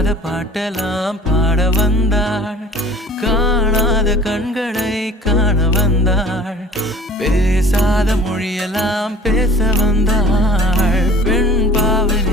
பாடாத பாட்டெல்லாம் பாட வந்தாள், காணாத கண்களை காண வந்தாள், பேசாத மொழியெல்லாம் பேச வந்தாள். பெண் பாவனை